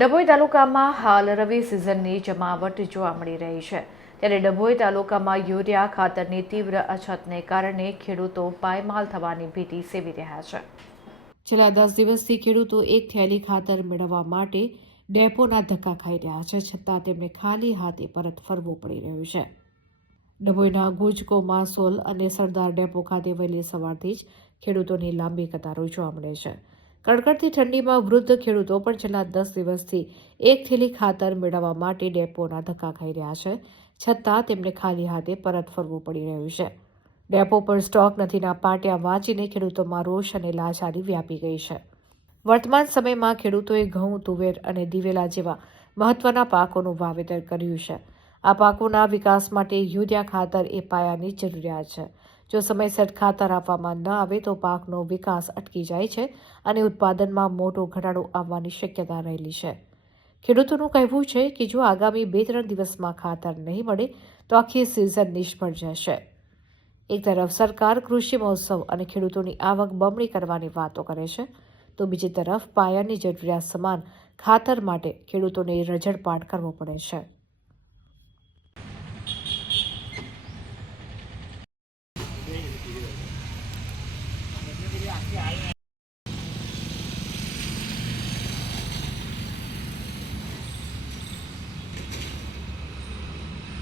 ડભોઈ તાલુકામાં હાલ રવિ સિઝનની જમાવટ જોવા મળી રહી છે, ત્યારે ડભોઈ તાલુકામાં યુરિયા ખાતરની તીવ્ર અછતને કારણે ખેડૂતો પાયમાલ થવાની ભીતિ સેવી રહ્યા છે. છેલ્લા 10 દિવસથી ખેડૂતો એક થેલી ખાતર મેળવવા માટે ડેપોના ધક્કા ખાઈ રહ્યા છે, છતાં તેમને ખાલી હાથે પરત ફરવું પડી રહ્યું છે. ડભોઈના ગુજકો, માસોલ અને સરદાર ડેપો ખાતે વહેલી સવારથી જ ખેડૂતોની લાંબી કતારો જોવા મળે છે. કડકડતી ઠંડીમાં વૃદ્ધ ખેડૂતો પણ છેલ્લા 10 દિવસથી એક થેલી ખાતર મેળવવા માટે ડેપોના ધક્કા ખાઈ રહ્યા છે, છતાં તેમને ખાલી હાથે પરત ફરવું પડી રહ્યું છે. ડેપો પર સ્ટોક નથીના પાટિયા વાંચીને ખેડૂતોમાં રોષ અને લાચારી વ્યાપી ગઈ છે. વર્તમાન સમયમાં ખેડૂતોએ ઘઉં, તુવેર અને દિવેલા જેવા મહત્વના પાકોનું વાવેતર કર્યું છે. આ પાકોના વિકાસ માટે યુરિયા ખાતર એ પાયાની જરૂરિયાત છે. જો સમયસર ખાતર આપવામાં ન આવે તો પાકનો વિકાસ અટકી જાય છે અને ઉત્પાદનમાં મોટો ઘટાડો આવવાની શક્યતા રહેલી છે. ખેડૂતોનું કહેવું છે કે જો આગામી 2-3 દિવસમાં ખાતર નહીં મળે તો આખી સિઝન નિષ્ફળ જશે. એક તરફ સરકાર કૃષિ મહોત્સવ અને ખેડૂતોની આવક બમણી કરવાની વાતો કરે છે, તો બીજી તરફ પાયાની જરૂરિયાત સમાન ખાતર માટે ખેડૂતોને રઝળપાટ કરવો પડે છે.